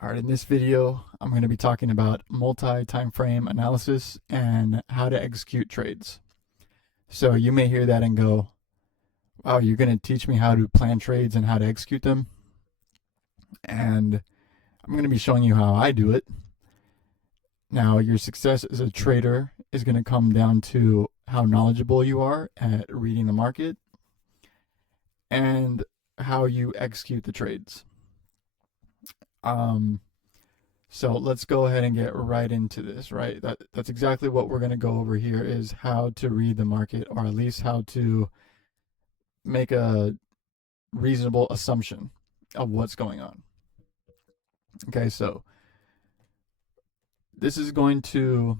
All right, in this video, I'm going to be talking about multi-time frame analysis and how to execute trades. So you may hear that and go, wow, you're going to teach me how to plan trades and how to execute them? And I'm going to be showing you how I do it. Now, your success as a trader is going to come down to how knowledgeable you are at reading the market and how you execute the trades. Um, So let's go ahead and get right into this, right? That's exactly what we're going to go over here is how to read the market, or at least how to make a reasonable assumption of what's going on. Okay, so this is going to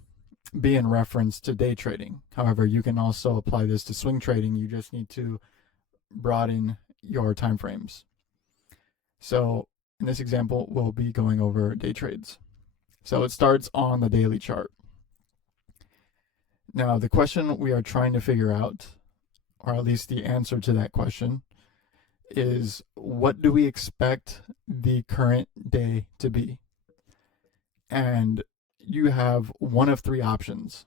be in reference to day trading. However, you can also apply this to swing trading. You just need to broaden your time frames. So in this example, we'll be going over day trades. So it starts on the daily chart. Now, the question we are trying to figure out, or at least the answer to that question, is what do we expect the current day to be? And you have one of three options.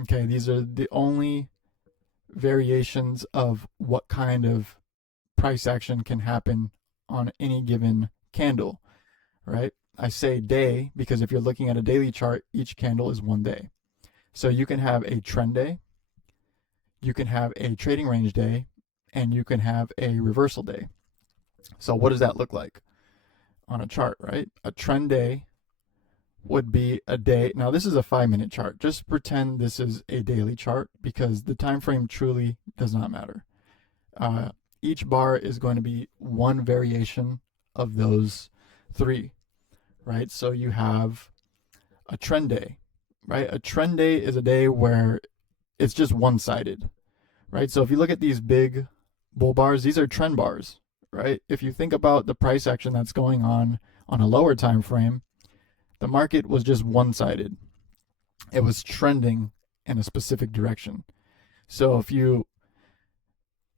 Okay, these are the only variations of what kind of price action can happen on any given candle, right? I say day because if you're looking at a daily chart, each candle is one day. So you can have a trend day, you can have a trading range day, and you can have a reversal day. So what does that look like on a chart, right? A trend day would be a day. Now this is a 5-minute chart. Just pretend this is a daily chart because the time frame truly does not matter. Each bar is going to be one variation of those three, right? So you have a trend day, right? A trend day is a day where it's just one-sided, right? So if you look at these big bull bars, these are trend bars, right? If you think about the price action that's going on a lower time frame, the market was just one-sided. It was trending in a specific direction. So if you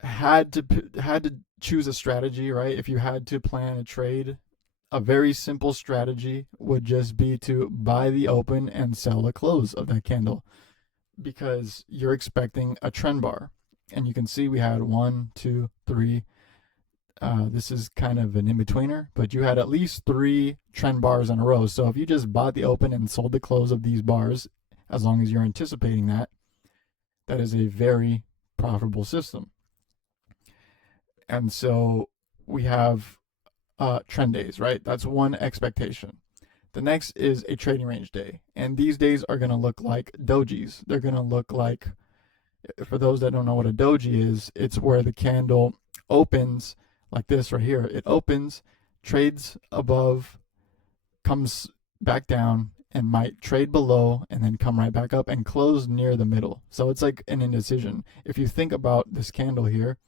had to choose a strategy, right? If you had to plan a trade, a very simple strategy would just be to buy the open and sell the close of that candle because you're expecting a trend bar. And you can see we had 1, 2, 3. This is kind of an in-betweener, but you had at least 3 trend bars in a row. So if you just bought the open and sold the close of these bars, as long as you're anticipating that, that is a very profitable system. And so we have trend days, right? That's one expectation. The next is a trading range day. And these days are going to look like dojis. They're going to look like, for those that don't know what a doji is, it's where the candle opens like this right here. It opens, trades above, comes back down, and might trade below and then come right back up and close near the middle. So it's like an indecision. If you think about this candle here,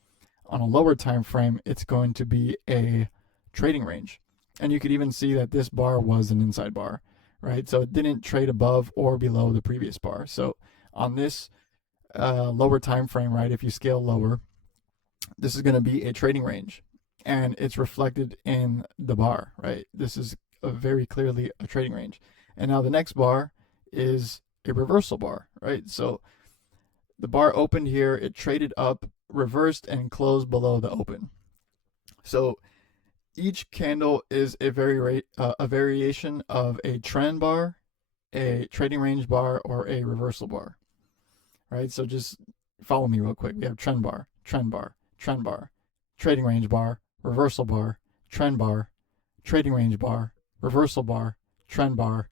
on a lower time frame, it's going to be a trading range. And you could even see that this bar was an inside bar, right? So it didn't trade above or below the previous bar. So on this lower time frame, right, if you scale lower, this is going to be a trading range, and it's reflected in the bar, right? This is very clearly a trading range. And now the next bar is a reversal bar, right? So the bar opened here, it traded up, reversed, and closed below the open. So each candle is a variation of a trend bar, a trading range bar, or a reversal bar, right? So just follow me real quick. We have trend bar, trend bar, trend bar, trading range bar, reversal bar, trend bar, trading range bar, reversal bar, trend bar,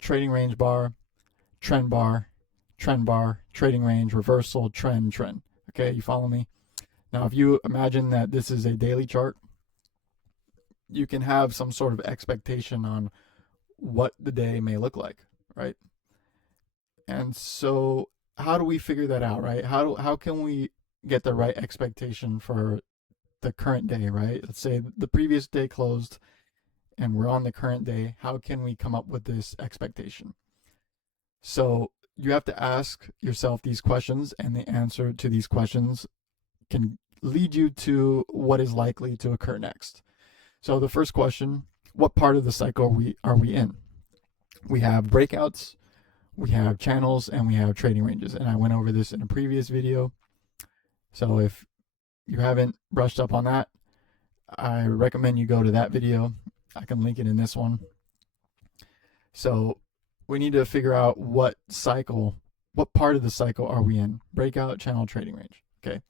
trading range bar, trend bar, trend bar, trading range, reversal, trend, trend. Okay, you follow me? Now, if you imagine that this is a daily chart, you can have some sort of expectation on what the day may look like, right? And so how do we figure that out, right? How can we get the right expectation for the current day, right? Let's say the previous day closed and we're on the current day. How can we come up with this expectation? So you have to ask yourself these questions, and the answer to these questions can lead you to what is likely to occur next. So the first question, what part of the cycle are we in? We have breakouts, we have channels, and we have trading ranges. And I went over this in a previous video. So if you haven't brushed up on that, I recommend you go to that video. I can link it in this one. So we need to figure out what part of the cycle are we in? Breakout, channel, trading range. Okay.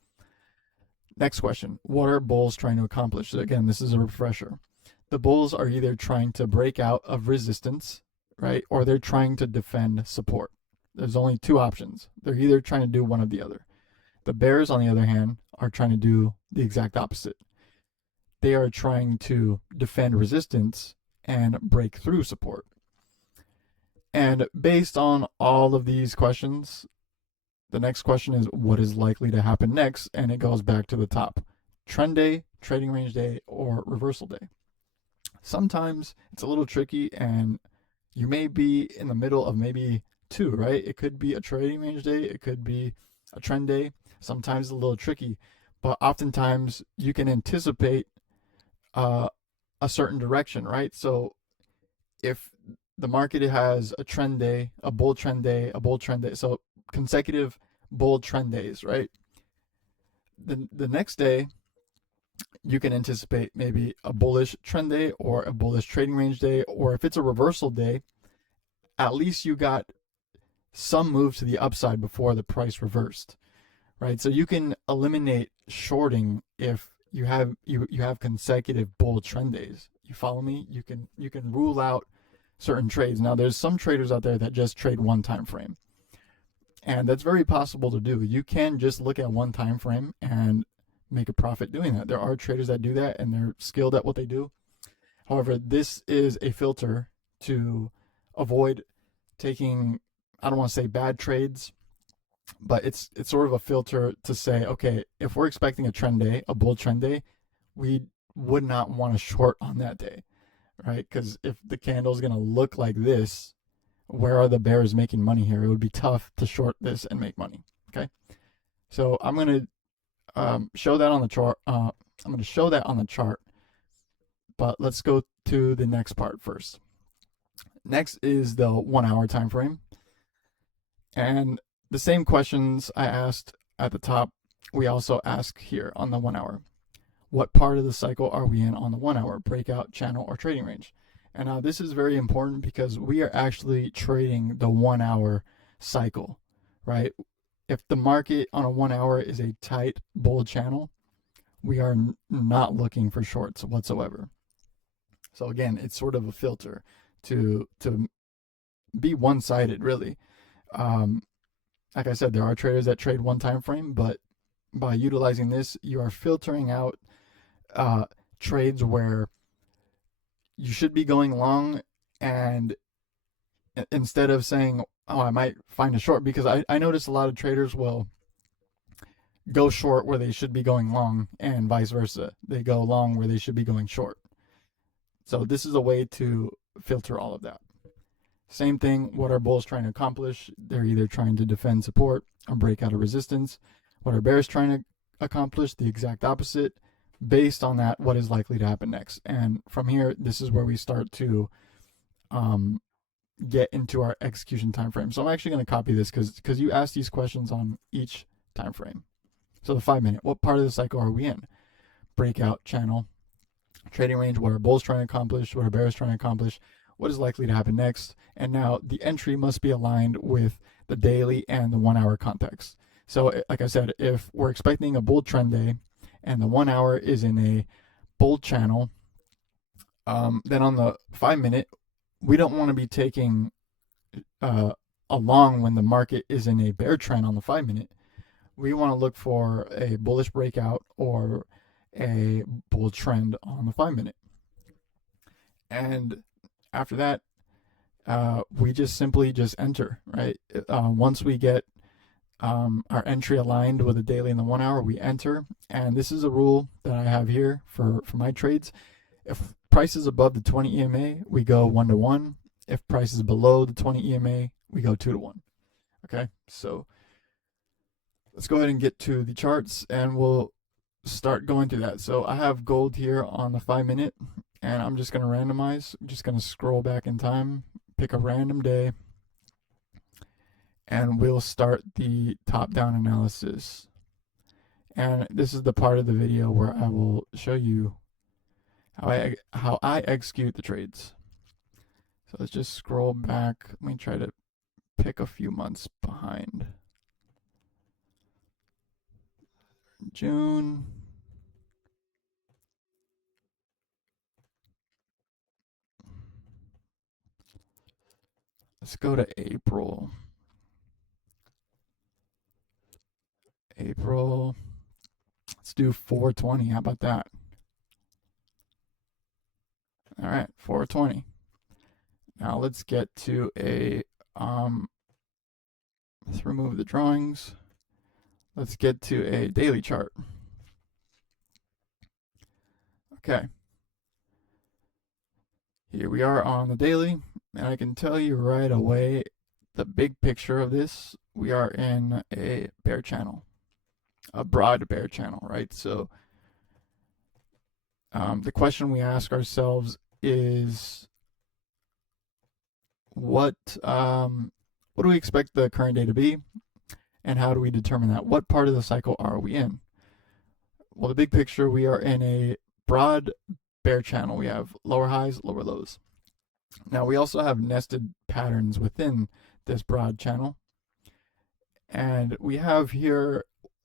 Next question. What are bulls trying to accomplish? So again, this is a refresher. The bulls are either trying to break out of resistance, right? Or they're trying to defend support. There's only two options. They're either trying to do one or the other. The bears, on the other hand, are trying to do the exact opposite. They are trying to defend resistance and break through support. And based on all of these questions, the next question is what is likely to happen next? And it goes back to the top. Trend day, trading range day, or reversal day. Sometimes it's a little tricky and you may be in the middle of maybe two, right? It could be a trading range day, it could be a trend day. Sometimes it's a little tricky, but oftentimes you can anticipate a certain direction, right? So if the market has a trend day, a bull trend day, a bull trend day, so consecutive bull trend days, right? The next day, you can anticipate maybe a bullish trend day or a bullish trading range day, or if it's a reversal day, at least you got some move to the upside before the price reversed, right? So you can eliminate shorting if you have consecutive bull trend days. You follow me? You can rule out certain trades. Now there's some traders out there that just trade one time frame. And that's very possible to do. You can just look at one time frame and make a profit doing that. There are traders that do that and they're skilled at what they do. However, this is a filter to avoid taking, I don't want to say bad trades, but it's sort of a filter to say, okay, if we're expecting a trend day, a bull trend day, we would not want to short on that day, right? Because if the candle is going to look like this, where are the bears making money here? It would be tough to short this and make money. Okay, so I'm going to show that on the chart. I'm going to show that on the chart, but let's go to the next part first. Next is the 1 hour time frame, and the same questions I asked at the top, we also ask here on the 1 hour. What part of the cycle are we in on the 1 hour? Breakout, channel, or trading range? And now this is very important because we are actually trading the 1 hour cycle, right? If the market on a 1 hour is a tight bull channel, we are not looking for shorts whatsoever. So again, it's sort of a filter to be one-sided, really. Like I said, there are traders that trade one time frame, but by utilizing this, you are filtering out trades where you should be going long, and instead of saying, oh, I might find a short, because I notice a lot of traders will go short where they should be going long and vice versa. They go long where they should be going short. So this is a way to filter all of that. Same thing, what are bulls trying to accomplish? They're either trying to defend support or break out of resistance. What are bears trying to accomplish? The exact opposite. Based on that, what is likely to happen next? And from here, this is where we start to get into our execution time frame. So I'm actually going to copy this because you asked these questions on each time frame. So the 5 minute, what part of the cycle are we in? Breakout, channel, trading range, what are bulls trying to accomplish? What are bears trying to accomplish? What is likely to happen next? And now the entry must be aligned with the daily and the 1 hour context. So like I said, if we're expecting a bull trend day and the 1 hour is in a bull channel, then on the 5 minute, we don't want to be taking along when the market is in a bear trend on the 5 minute. We want to look for a bullish breakout or a bull trend on the 5 minute. And after that, we just simply enter, right? Once we get our entry aligned with the daily and the 1 hour, we enter. And this is a rule that I have here for my trades. If price is above the 20 EMA, we go 1 to 1. If price is below the 20 EMA, we go 2 to 1. Okay, so let's go ahead and get to the charts and we'll start going through that. So I have gold here on the 5 minute, And I'm just going to randomize. I'm just going to scroll back in time, pick a random day, and we'll start the top-down analysis. And this is the part of the video where I will show you how I execute the trades. So let's just scroll back. Let me try to pick a few months behind. June. Let's go to April. April. Let's do 420. How about that? All right, 420. Now let's get to a let's remove the drawings. Let's get to a daily chart. Okay. Here we are on the daily, and I can tell you right away the big picture of this. We are in a bear channel, a broad bear channel, right? So the question we ask ourselves is what do we expect the current day to be, and how do we determine that? What part of the cycle are we in? Well, the big picture, we are in a broad bear channel. We have lower highs, lower lows. Now we also have nested patterns within this broad channel, and we have here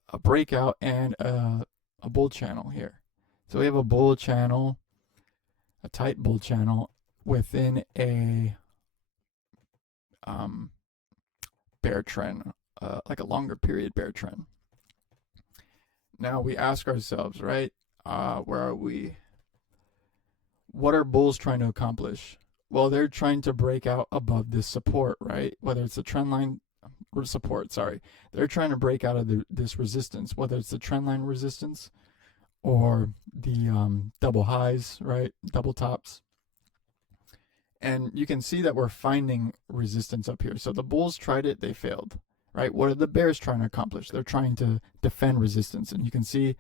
a breakout and a bull channel here. So we have a bull channel, a tight bull channel within a bear trend, like a longer period bear trend. Now we ask ourselves, right, where are we? What are bulls trying to accomplish? Well, they're trying to break out above this support, right? Whether it's a trend line or support, sorry. They're trying to break out of this resistance, whether it's the trend line resistance or the double highs, right? Double tops. And you can see that we're finding resistance up here. So the bulls tried it, they failed, right? What are the bears trying to accomplish? They're trying to defend resistance. And you can see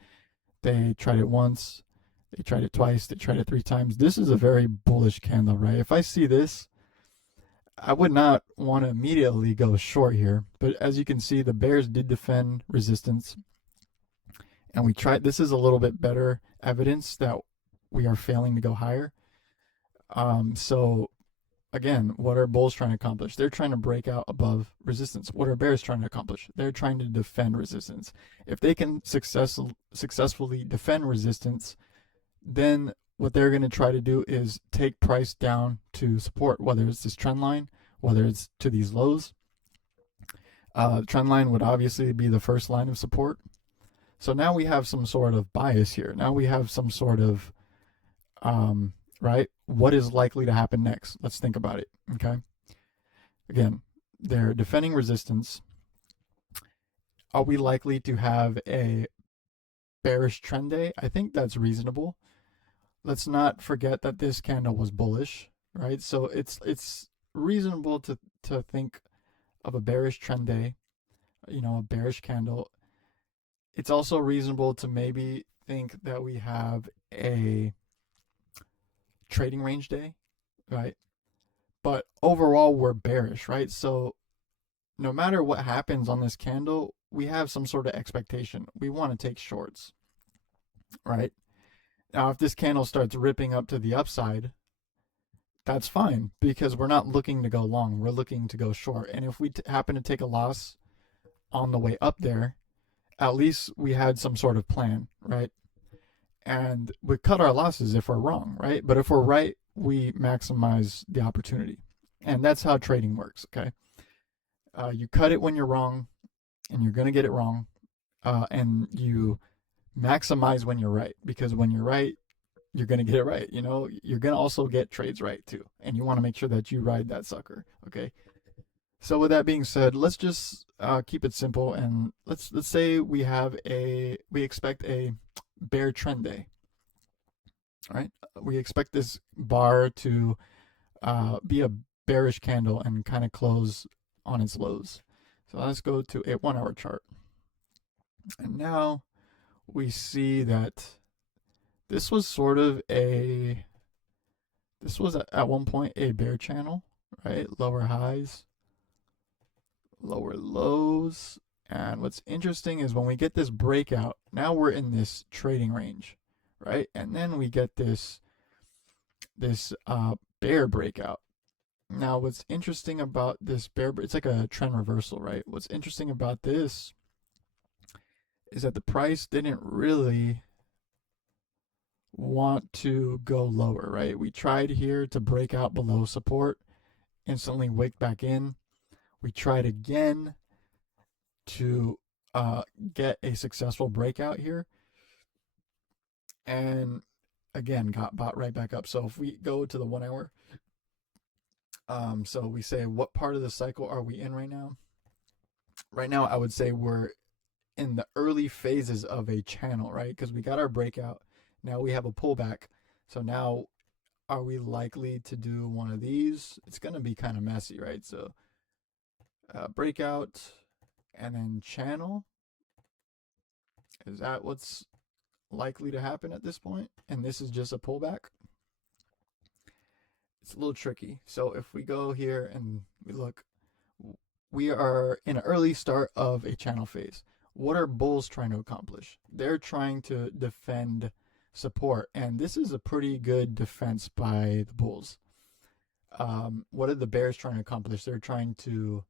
they tried it once, they tried it twice, they tried it 3 times. This is a very bullish candle, right? If I see this, I would not want to immediately go short here. But as you can see, the bears did defend resistance. And we tried, this is a little bit better evidence that we are failing to go higher. So again, what are bulls trying to accomplish? They're trying to break out above resistance. What are bears trying to accomplish? They're trying to defend resistance. If they can successfully defend resistance, then what they're going to try to do is take price down to support, whether it's this trend line, whether it's to these lows. Trend line would obviously be the first line of support. So now we have some sort of bias here. Now we have some sort of right? What is likely to happen next? Let's think about it, okay? Again, they're defending resistance. Are we likely to have a bearish trend day? I think that's reasonable. Let's not forget that this candle was bullish, right? So it's reasonable to think of a bearish trend day, you know, a bearish candle. It's also reasonable to maybe think that we have a trading range day, right? But overall, we're bearish, right? So no matter what happens on this candle, we have some sort of expectation. We want to take shorts, right? Now, if this candle starts ripping up to the upside, that's fine because we're not looking to go long. We're looking to go short. And if we happen to take a loss on the way up there, at least we had some sort of plan, right? And we cut our losses if we're wrong, right? But if we're right, we maximize the opportunity. And that's how trading works, okay? You cut it when you're wrong, and you're going to get it wrong. And you maximize when you're right, because when you're right, you're going to get it right. You know, you're going to also get trades right too. And you want to make sure that you ride that sucker, okay? So with that being said, let's just keep it simple, and let's say we expect a bear trend day. All right, we expect this bar to be a bearish candle and kind of close on its lows. So let's go to a 1-hour chart, and now we see that this was sort of a This was at one point a bear channel, right? Lower highs, lower lows. And what's interesting is when we get this breakout, now we're in this trading range, right? And then we get this bear breakout. Now, what's interesting about this bear, it's like a trend reversal, right? What's interesting about this is that the price didn't really want to go lower, right? We tried here to break out below support, instantly wick back in. We tried again to get a successful breakout here, and again got bought right back up. So if we go to the 1 hour, so we say what part of the cycle are we in right now? Right now, I would say we're in the early phases of a channel, right? Because we got our breakout. Now we have a pullback. So now, are we likely to do one of these? It's going to be kind of messy, right? So breakout and then channel. Is that what's likely to happen at this point? And this is just a pullback? It's a little tricky. So if we go here and we look, we are in an early start of a channel phase. What are bulls trying to accomplish? They're trying to defend support, and this is a pretty good defense by the bulls. What are the bears trying to accomplish? They're trying to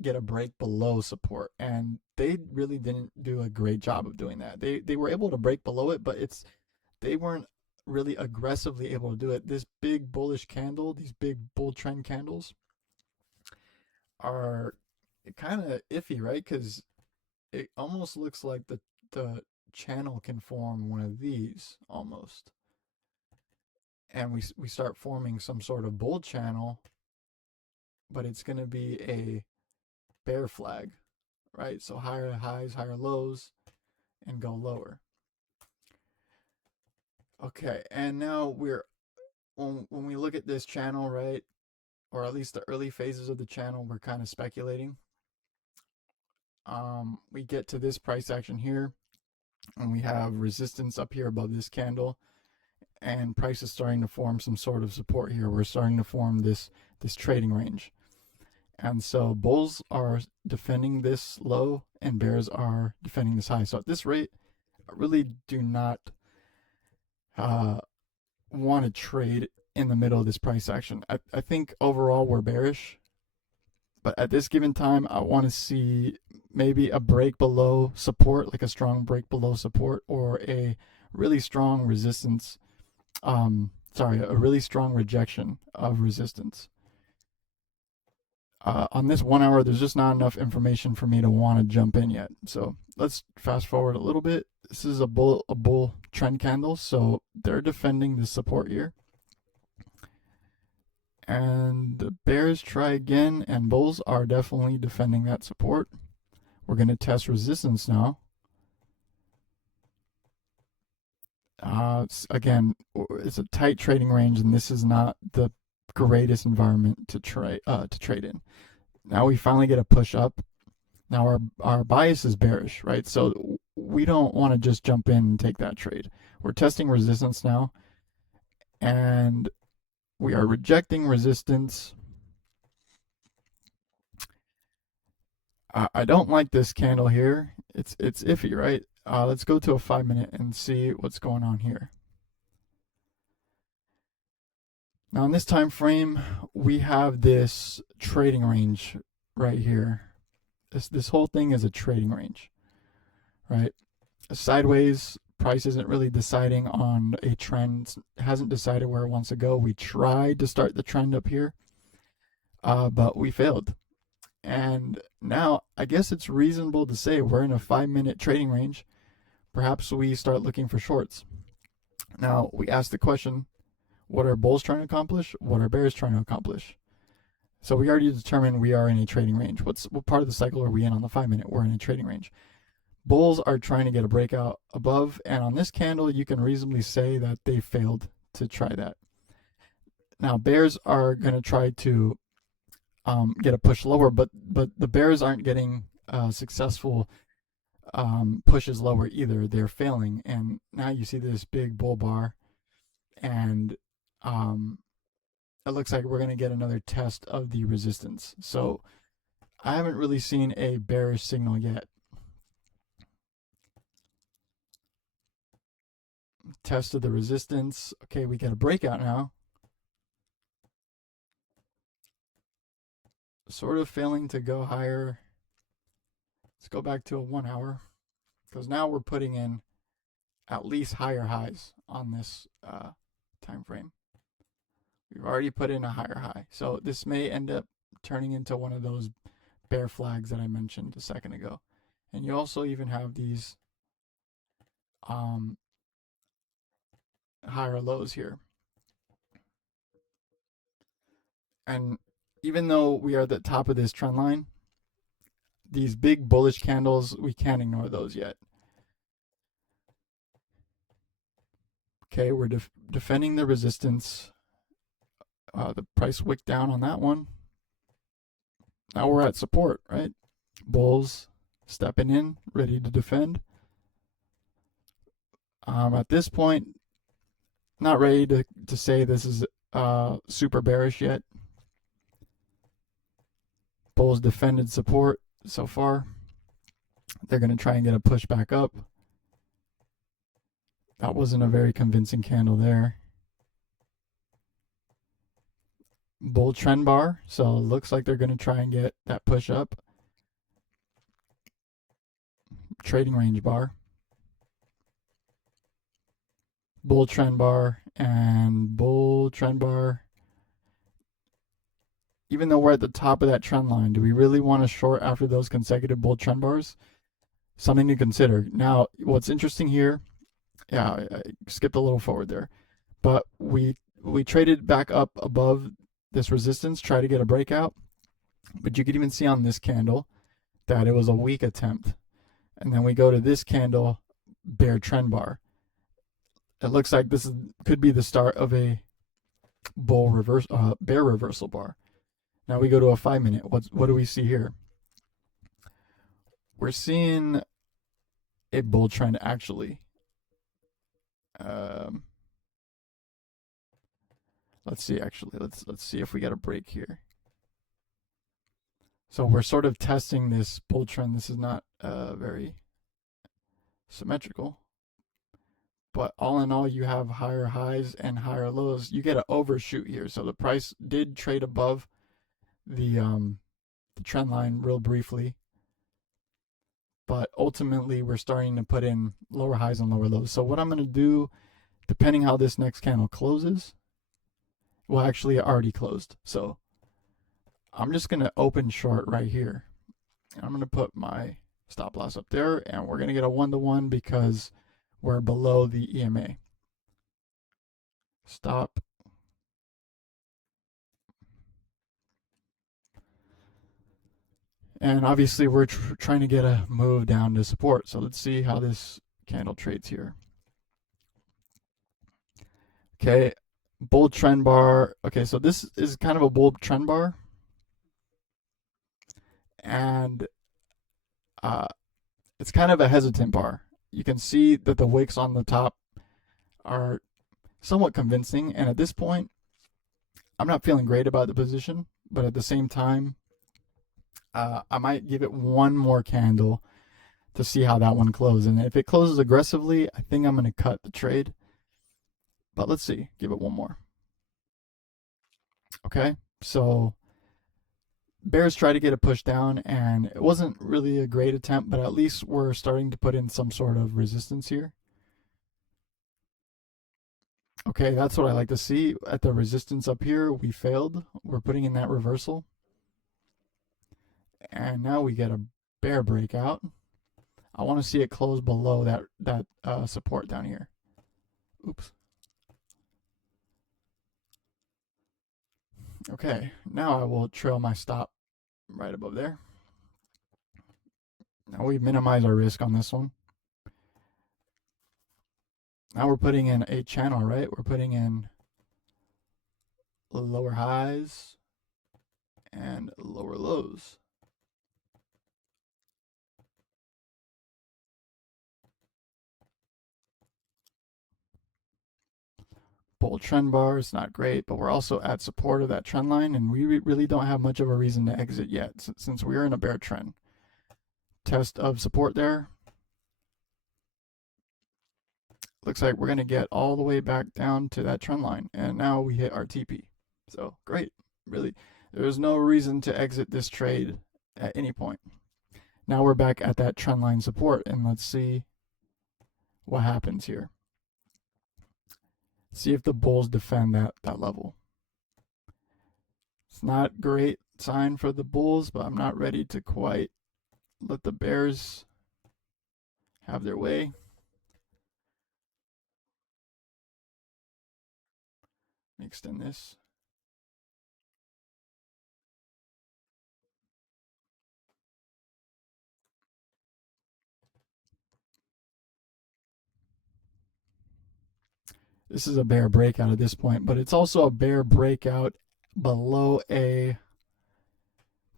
get a break below support, and they really didn't do a great job of doing that. They were able to break below it, but they weren't really aggressively able to do it. This big bullish candle, these big bull trend candles, are kind of iffy, right? Because it almost looks like the channel can form one of these almost, and we start forming some sort of bull channel, but it's going to be a bear flag, right? So higher highs, higher lows, and go lower. Okay, and now when we look at this channel, right, or at least the early phases of the channel, we're kind of speculating. We get to this price action here, and we have resistance up here above this candle, and price is starting to form some sort of support here. We're starting to form this trading range. And so bulls are defending this low and bears are defending this high. So at this rate, I really do not want to trade in the middle of this price action. I think overall we're bearish, but at this given time, I want to see maybe a break below support, like a strong break below support, or a really strong resistance. A really strong rejection of resistance. On this 1 hour, there's just not enough information for me to want to jump in yet. So let's fast forward a little bit. This is a bull trend candle, so they're defending the support here. And the bears try again, and bulls are definitely defending that support. We're going to test resistance now. Again, it's a tight trading range, and this is not the greatest environment to trade in. Now we finally get a push up. Now our bias is bearish, right? So we don't want to just jump in and take that trade. We're testing resistance now, and we are rejecting resistance. I don't like this candle here. It's iffy, right? Let's go to a 5-minute and see what's going on here. Now in this time frame, we have this trading range right here. This whole thing is a trading range, right? Sideways, price isn't really deciding on a trend, hasn't decided where it wants to go. We tried to start the trend up here, but we failed. And now I guess it's reasonable to say we're in a 5-minute trading range. Perhaps we start looking for shorts. Now we ask the question, what are bulls trying to accomplish? What are bears trying to accomplish? So we already determined we are in a trading range. What part of the cycle are we in on the 5-minute? We're in a trading range. Bulls are trying to get a breakout above, and on this candle, you can reasonably say that they failed to try that. Now bears are going to try to get a push lower, but the bears aren't getting successful pushes lower either. They're failing, and now you see this big bull bar, and it looks like we're going to get another test of the resistance. So I haven't really seen a bearish signal yet. Test of the resistance. Okay, we get a breakout now. Sort of failing to go higher. Let's go back to a 1 hour, because now we're putting in at least higher highs on this time frame. We've already put in a higher high. So this may end up turning into one of those bear flags that I mentioned a second ago. And you also even have these higher lows here. And even though we are at the top of this trend line, these big bullish candles, we can't ignore those yet. Okay, we're defending the resistance. The price wicked down on that one. Now we're at support, right? Bulls stepping in, ready to defend. At this point, not ready to say this is super bearish yet. Bulls defended support so far. They're going to try and get a push back up. That wasn't a very convincing candle there. Bull trend bar. So it looks like they're going to try and get that push up. Trading range bar. Bull trend bar and bull trend bar. Even though we're at the top of that trend line, do we really want to short after those consecutive bull trend bars? Something to consider. Now, what's interesting here, yeah, I skipped a little forward there, but we traded back up above this resistance, try to get a breakout, but you could even see on this candle that it was a weak attempt. And then we go to this candle, bear trend bar. It looks like this could be the start of a bear reversal bar. Now we go to a 5 minute. What do we see here? We're seeing a bull trend actually. Let's see actually. Let's see if we get a break here. So we're sort of testing this bull trend. This is not very symmetrical. But all in all, you have higher highs and higher lows. You get an overshoot here. So the price did trade above the trend line real briefly. But ultimately, we're starting to put in lower highs and lower lows. So what I'm going to do, depending how this next candle closes, well, actually, it already closed. So I'm just going to open short right here. I'm going to put my stop loss up there, and we're going to get a 1-to-1 because we're below the EMA. Stop. And obviously, we're trying to get a move down to support. So let's see how this candle trades here. Okay, bull trend bar. Okay, so this is kind of a bull trend bar. And it's kind of a hesitant bar. You can see that the wicks on the top are somewhat convincing. And at this point, I'm not feeling great about the position. But at the same time, I might give it one more candle to see how that one closes. And if it closes aggressively, I think I'm going to cut the trade. But let's see. Give it one more. Okay. So bears try to get a push down, and it wasn't really a great attempt, but at least we're starting to put in some sort of resistance here. Okay, that's what I like to see. At the resistance up here, we failed. We're putting in that reversal. And now we get a bear breakout. I want to see it close below that support down here. Oops. Okay, now I will trail my stop right above there. Now we minimize our risk on this one. Now we're putting in a channel, right? We're putting in lower highs and lower lows. Bull trend bar is not great, but we're also at support of that trend line, and we really don't have much of a reason to exit yet since we're in a bear trend. Test of support there. Looks like we're going to get all the way back down to that trend line, and now we hit our TP. So great. Really, there's no reason to exit this trade at any point. Now we're back at that trend line support, and let's see what happens here. See if the bulls defend that level. It's not great sign for the bulls, but I'm not ready to quite let the bears have their way. Let me extend this. This is a bear breakout at this point, but it's also a bear breakout below a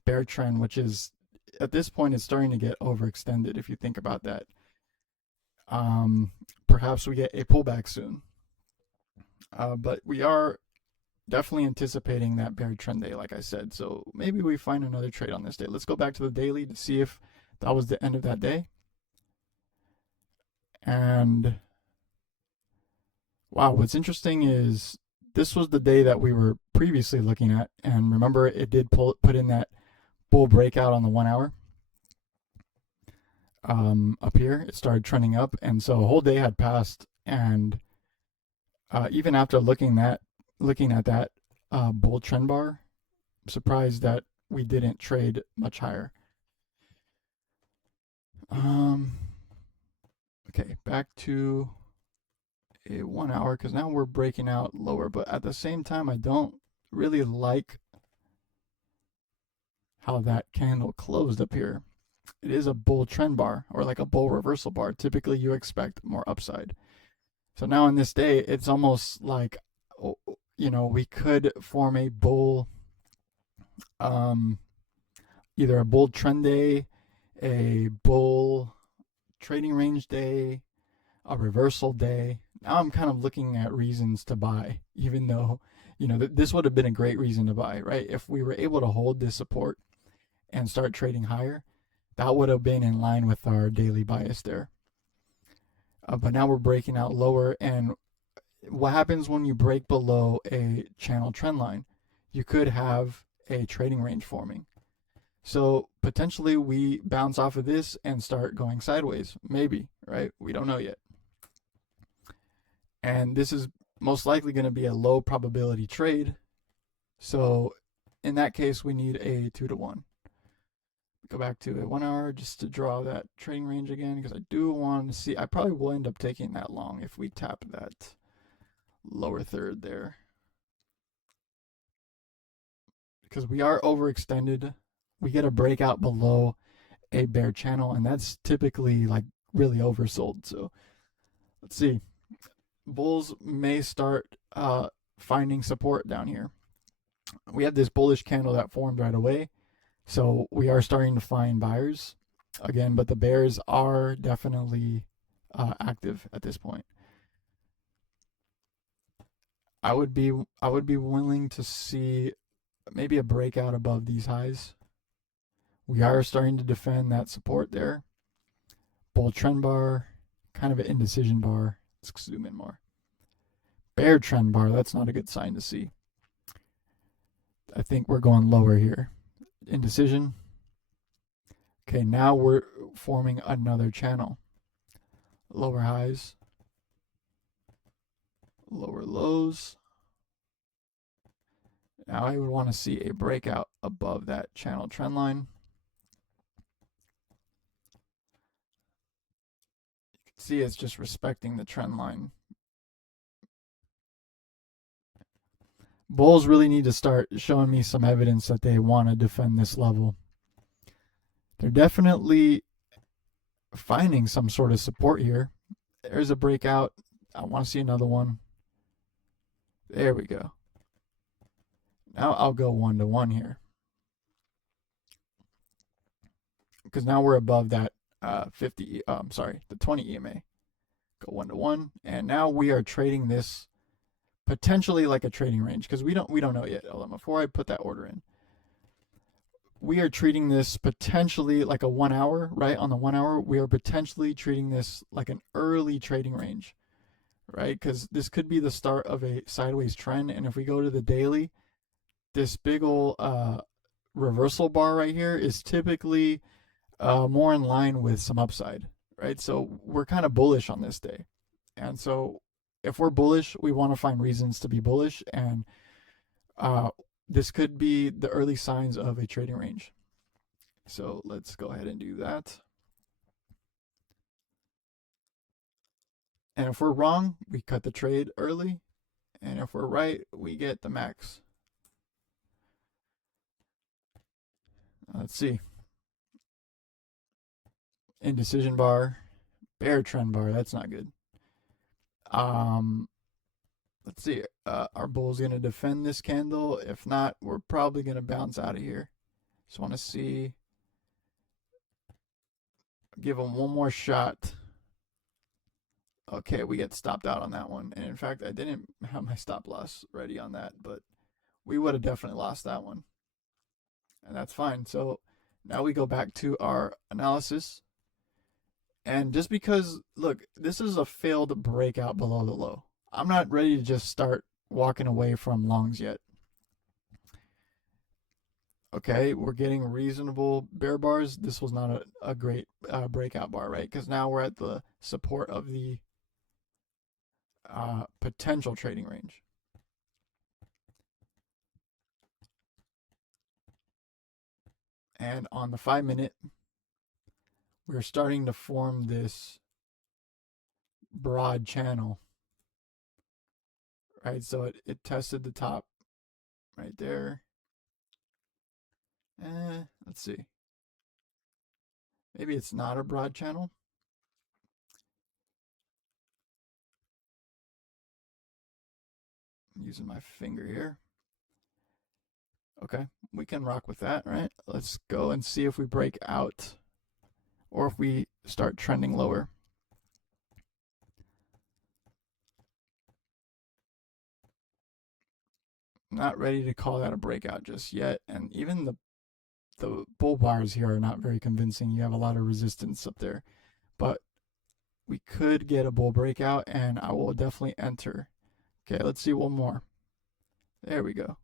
bear trend, which is at this point it's starting to get overextended if you think about that. Perhaps we get a pullback soon. But we are definitely anticipating that bear trend day, like I said. So maybe we find another trade on this day. Let's go back to the daily to see if that was the end of that day. And wow, what's interesting is this was the day that we were previously looking at. And remember, it did put in that bull breakout on the 1 hour. Up here, it started trending up. And so a whole day had passed. And even after looking at that bull trend bar, I'm surprised that we didn't trade much higher. Okay, back to a 1 hour because now we're breaking out lower, but at the same time, I don't really like how that candle closed up here. It is a bull trend bar or like a bull reversal bar. Typically, you expect more upside. So now in this day, it's almost like, we could form a bull, either a bull trend day, a bull trading range day, a reversal day. Now I'm kind of looking at reasons to buy, even though, this would have been a great reason to buy, right? If we were able to hold this support and start trading higher, that would have been in line with our daily bias there. But now we're breaking out lower, and what happens when you break below a channel trend line? You could have a trading range forming. So potentially we bounce off of this and start going sideways. Maybe, right? We don't know yet. And this is most likely going to be a low probability trade. So in that case, we need a 2-to-1. Go back to a 1 hour just to draw that trading range again, because I do want to see. I probably will end up taking that long if we tap that lower third there, because we are overextended. We get a breakout below a bear channel, and that's typically like really oversold. So let's see. Bulls may start finding support down here. We had this bullish candle that formed right away, so we are starting to find buyers again, but the bears are definitely active at this point. I would be willing to see maybe a breakout above these highs. We are starting to defend that support there. Bull trend bar, kind of an indecision bar. Let's zoom in more. Bear trend bar, that's not a good sign to see. I think we're going lower here. Indecision. Okay, now we're forming another channel. Lower highs, lower lows. Now I would want to see a breakout above that channel trend line. You can see it's just respecting the trend line. Bulls really need to start showing me some evidence that they want to defend this level. They're definitely finding some sort of support here. There's a breakout. I want to see another one. There we go. Now I'll go 1-to-1 here, because now we're above that the 20 EMA. Go 1-to-1, and now we are trading this potentially like a trading range because we don't know yet. Hold on, before I put that order in, we are treating this potentially like a 1 hour, right? On the 1 hour, we are potentially treating this like an early trading range, right? Because this could be the start of a sideways trend. And if we go to the daily, this big old reversal bar right here is typically more in line with some upside, right? So we're kind of bullish on this day. And so if we're bullish, we want to find reasons to be bullish. And uh, this could be the early signs of a trading range. So let's go ahead and do that. And if we're wrong, we cut the trade early. And if we're right, we get the max. Let's see. Indecision bar, bear trend bar. That's not good. Um, let's see. Our bull's gonna defend this candle. If not, we're probably gonna bounce out of here. Just want to see. Give him one more shot. Okay, we get stopped out on that one. And in fact, I didn't have my stop loss ready on that, but we would have definitely lost that one. And that's fine. So now we go back to our analysis. And just because, look, this is a failed breakout below the low. I'm not ready to just start walking away from longs yet. Okay, we're getting reasonable bear bars. This was not a great breakout bar, right? Because now we're at the support of the potential trading range. And on the 5 minute, we're starting to form this broad channel, right? So it tested the top right there. Let's see. Maybe it's not a broad channel. I'm using my finger here. Okay, we can rock with that, right? Let's go and see if we break out or if we start trending lower. Not ready to call that a breakout just yet. And even the bull bars here are not very convincing. You have a lot of resistance up there. But we could get a bull breakout, and I will definitely enter. Okay, let's see one more. There we go.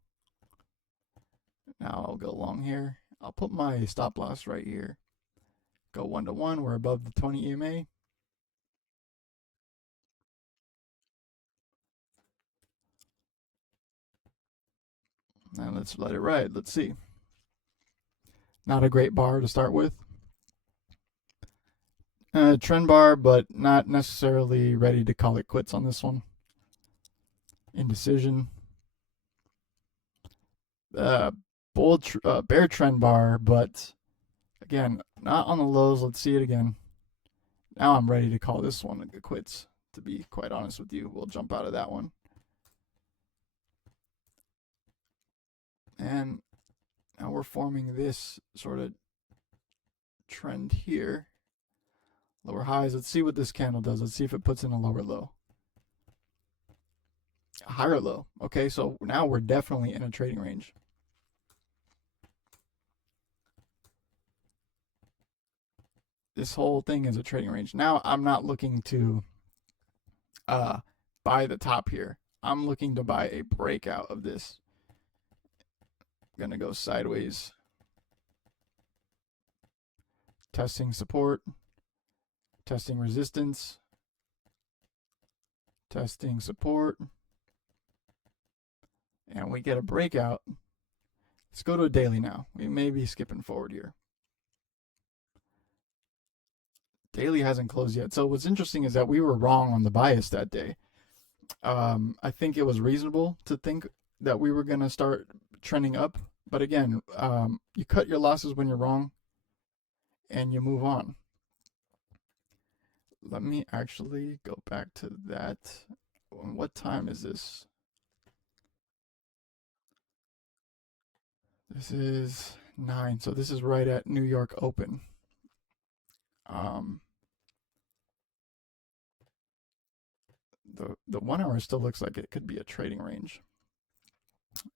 Now I'll go long here. I'll put my stop loss right here. Go 1-to-1. We're above the 20 EMA. And let's let it ride. Let's see. Not a great bar to start with. Trend bar, but not necessarily ready to call it quits on this one. Indecision. Uh, bear trend bar, but again, not on the lows. Let's see it again. Now I'm ready to call this one a quits. To be quite honest with you, we'll jump out of that one. And now we're forming this sort of trend here. Lower highs. Let's see what this candle does. Let's see if it puts in a lower low. A higher low. Okay, so now we're definitely in a trading range. This whole thing is a trading range. Now I'm not looking to buy the top here. I'm looking to buy a breakout of this. I'm gonna go sideways. Testing support. Testing resistance. Testing support. And we get a breakout. Let's go to a daily now. We may be skipping forward here. Daily hasn't closed yet. So what's interesting is that we were wrong on the bias that day. I think it was reasonable to think that we were going to start trending up. But again, you cut your losses when you're wrong and you move on. Let me actually go back to that. What time is this? This is 9. So this is right at New York Open. The 1 hour still looks like it could be a trading range.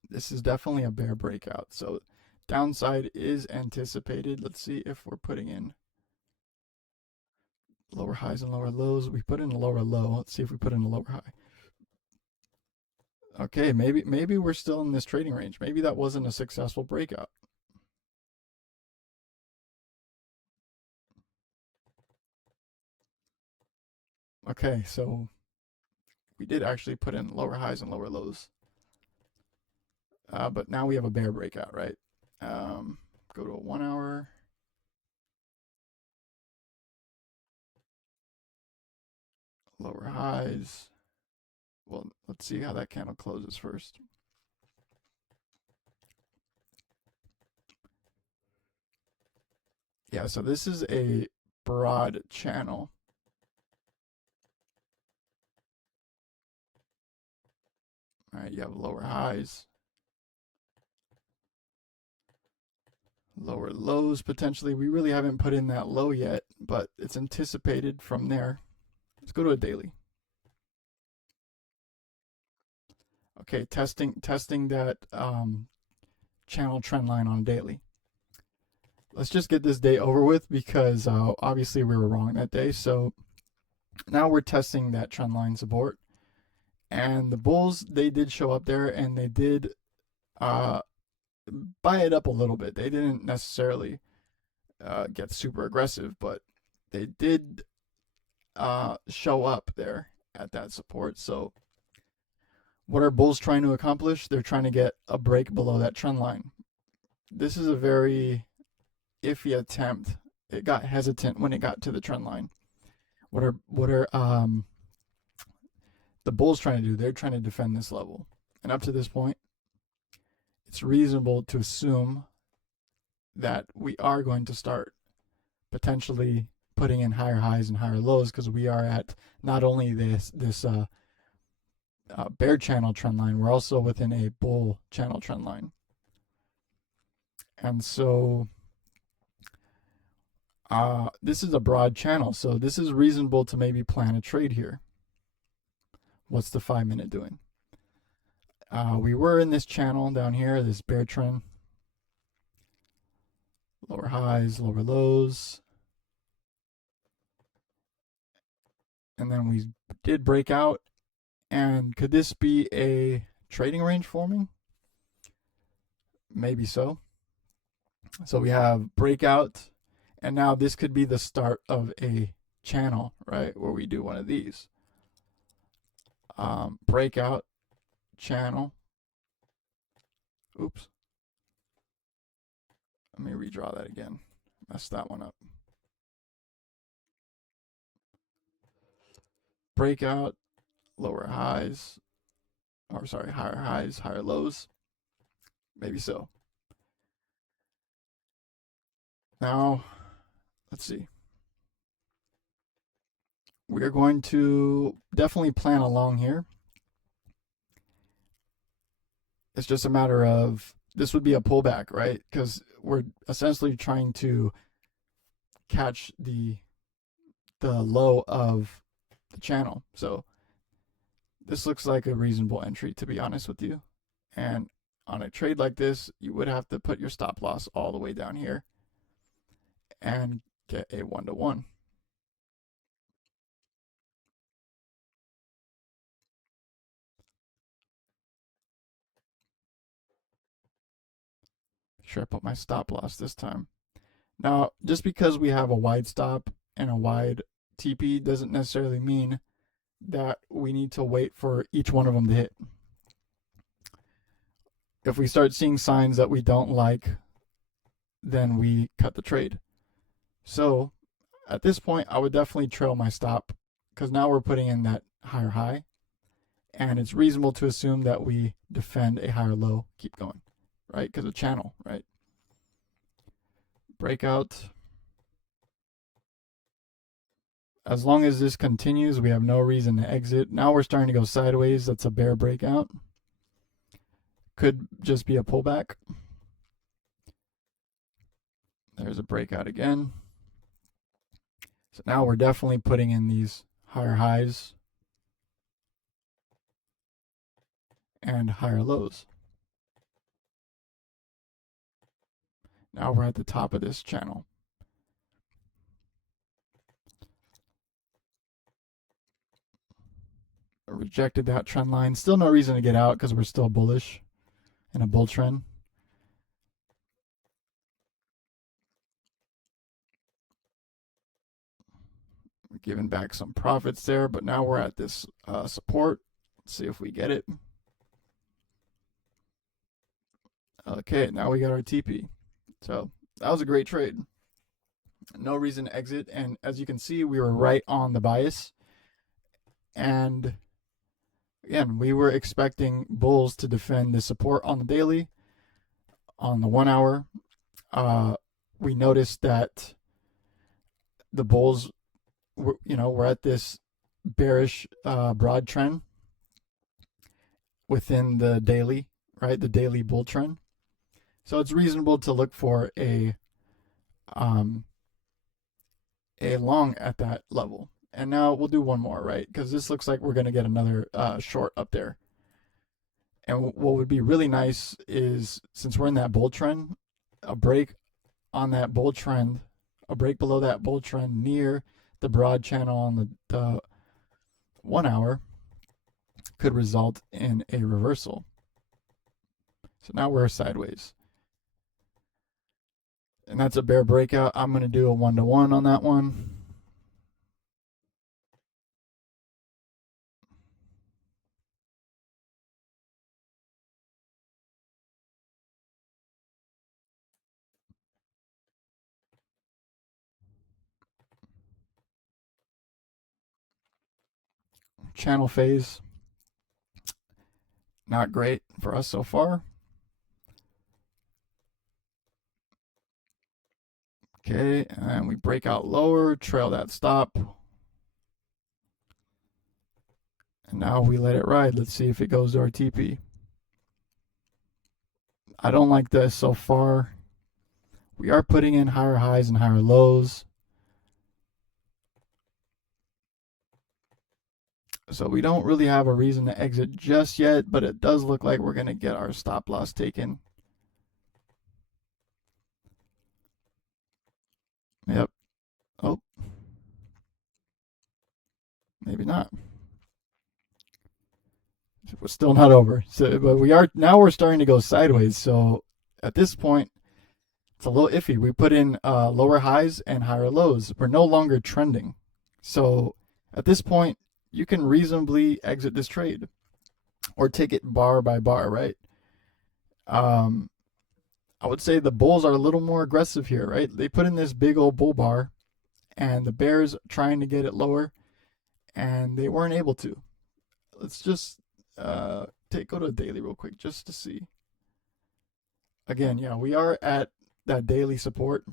This is definitely a bear breakout. So downside is anticipated. Let's see if we're putting in lower highs and lower lows. We put in a lower low. Let's see if we put in a lower high. Okay, maybe we're still in this trading range. Maybe that wasn't a successful breakout. Okay, so we did actually put in lower highs and lower lows. But now we have a bear breakout, right? Go to a 1 hour. Lower highs. Well, let's see how that candle closes first. Yeah, so this is a broad channel. All right, you have lower highs, lower lows potentially. We really haven't put in that low yet, but it's anticipated from there. Let's go to a daily. Okay, testing that channel trend line on daily. Let's just get this day over with because obviously we were wrong that day. So now we're testing that trend line support. And the bulls, they did show up there and they did buy it up a little bit. They didn't necessarily get super aggressive, but they did show up there at that support. So what are bulls trying to accomplish? They're trying to get a break below that trend line. This is a very iffy attempt. It got hesitant when it got to the trend line. What are the bulls trying to do? They're trying to defend this level. And up to this point, it's reasonable to assume that we are going to start potentially putting in higher highs and higher lows because we are at not only this bear channel trend line, we're also within a bull channel trend line. And so this is a broad channel, so this is reasonable to maybe plan a trade here. What's the 5-minute doing? We were in this channel down here, this bear trend. Lower highs, lower lows. And then we did break out. And could this be a trading range forming? Maybe so. So we have breakout, and now this could be the start of a channel, right? Where we do one of these. Breakout, channel. Oops. Let me redraw that again. Messed that one up. Breakout, lower highs, or sorry, higher highs, higher lows. Maybe so. Now, let's see. We're going to definitely plan along here. It's just a matter of this would be a pullback, right? Because we're essentially trying to catch the low of the channel. So this looks like a reasonable entry, to be honest with you. And on a trade like this, you would have to put your stop loss all the way down here and get a 1-to-1. Sure, I put my stop loss this time. Now, just because we have a wide stop and a wide TP doesn't necessarily mean that we need to wait for each one of them to hit. If we start seeing signs that we don't like, then we cut the trade. So at this point, I would definitely trail my stop because now we're putting in that higher high, and it's reasonable to assume that we defend a higher low, keep going, right? Because of channel, right? Breakout. As long as this continues, we have no reason to exit. Now we're starting to go sideways. That's a bear breakout. Could just be a pullback. There's a breakout again. So now we're definitely putting in these higher highs and higher lows. Now we're at the top of this channel. Rejected that trend line. Still no reason to get out because we're still bullish in a bull trend. We're giving back some profits there, but now we're at this support. Let's see if we get it. Okay, now we got our TP. So that was a great trade. No reason to exit. And as you can see, we were right on the bias. And again, we were expecting bulls to defend the support on the daily. On the 1 hour, we noticed that the bulls we're at this bearish broad trend within the daily, right? The daily bull trend. So it's reasonable to look for a long at that level. And now we'll do one more, right? Because this looks like we're going to get another short up there. And what would be really nice is, since we're in that bull trend, a break on that bull trend, a break below that bull trend near the broad channel on the 1 hour could result in a reversal. So now we're sideways. And that's a bear breakout. I'm going to do a 1-to-1 on that one. Channel phase, not great for us so far. Okay, and we break out lower, trail that stop. And now we let it ride. Let's see if it goes to our TP. I don't like this so far. We are putting in higher highs and higher lows. So we don't really have a reason to exit just yet, but it does look like we're going to get our stop loss taken. Yep. Oh. Maybe not. We're still not over. So, but we're starting to go sideways. So at this point, it's a little iffy. We put in lower highs and higher lows. We're no longer trending. So at this point, you can reasonably exit this trade or take it bar by bar, right? I would say the bulls are a little more aggressive here, right? They put in this big old bull bar, and the bears trying to get it lower, and they weren't able to. Let's just go to daily real quick just to see. Again, yeah, we are at that daily support.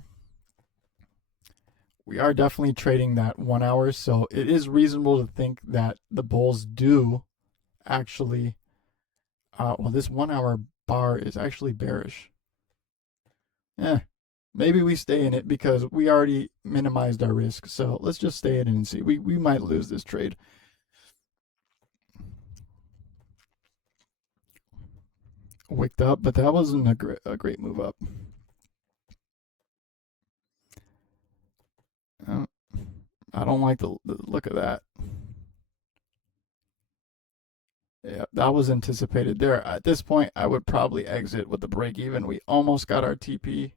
We are definitely trading that 1 hour, so it is reasonable to think that the bulls do actually. Well, this 1 hour bar is actually bearish. Yeah, maybe we stay in it because we already minimized our risk. So let's just stay in it and see. We might lose this trade. Wicked up, but that wasn't a great move up. I don't like the look of that. Yeah, that was anticipated there. At this point, I would probably exit with the break even. We almost got our TP,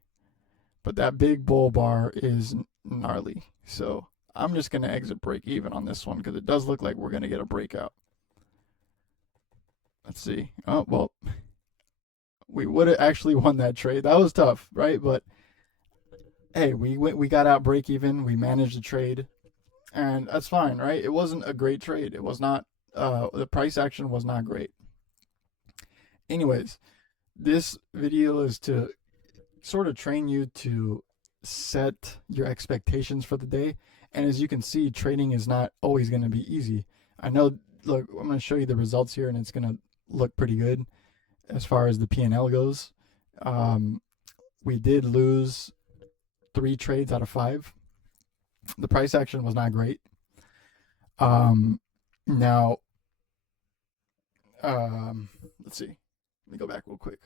but that big bull bar is gnarly. So I'm just going to exit break even on this one because it does look like we're going to get a breakout. Let's see. Oh, well, we would have actually won that trade. That was tough, right? But hey, we got out break even. We managed the trade, and that's fine, right? It wasn't a great trade. It was not. The price action was not great. Anyways, this video is to sort of train you to set your expectations for the day. And as you can see, trading is not always going to be easy. I know. Look, I'm going to show you the results here, and it's going to look pretty good as far as the P&L goes. We did lose 3 trades out of 5. The price action was not great. Now, let's let's see. Let me go back real quick.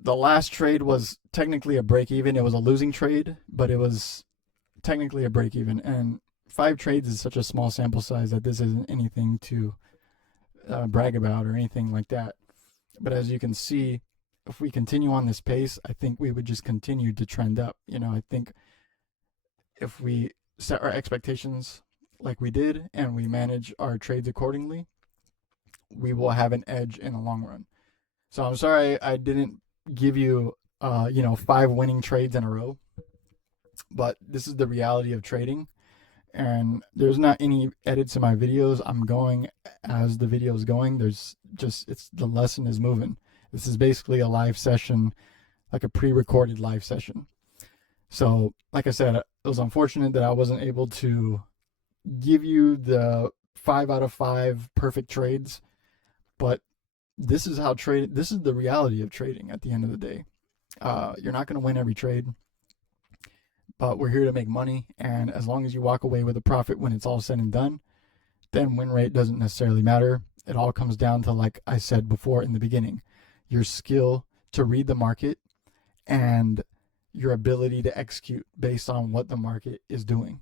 The last trade was technically a break even. It was a losing trade, but it was technically a break even. And 5 trades is such a small sample size that this isn't anything to brag about or anything like that. But as you can see, if we continue on this pace, I think we would just continue to trend up. I think if we set our expectations like we did and we manage our trades accordingly, we will have an edge in the long run. So I'm sorry I didn't give you 5 winning trades in a row, but this is the reality of trading. And there's not any edits in my videos. I'm going as the video is going. It's the lesson is moving. This is basically a live session, like a pre-recorded live session. So, like I said, it was unfortunate that I wasn't able to give you the 5 out of 5 perfect trades, but this is the reality of trading at the end of the day. You're not going to win every trade, but we're here to make money. And as long as you walk away with a profit when it's all said and done, then win rate doesn't necessarily matter. It all comes down to, like I said before in the beginning, your skill to read the market and your ability to execute based on what the market is doing.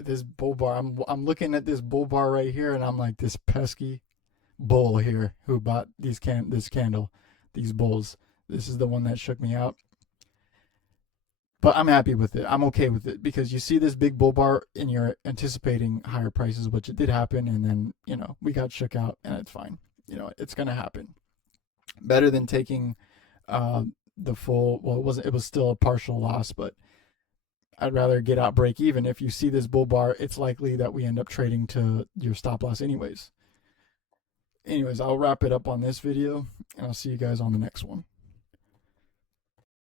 This bull bar, I'm looking at this bull bar right here, and I'm like, this pesky bull here who bought this candle, these bulls. This is the one that shook me out. But I'm happy with it. I'm okay with it because you see this big bull bar and you're anticipating higher prices, which it did happen, and then we got shook out, and it's fine. It's gonna happen. Better than taking the full. Well, it was still a partial loss, but I'd rather get out break even. If you see this bull bar, it's likely that we end up trading to your stop loss anyways. Anyways, I'll wrap it up on this video, and I'll see you guys on the next one.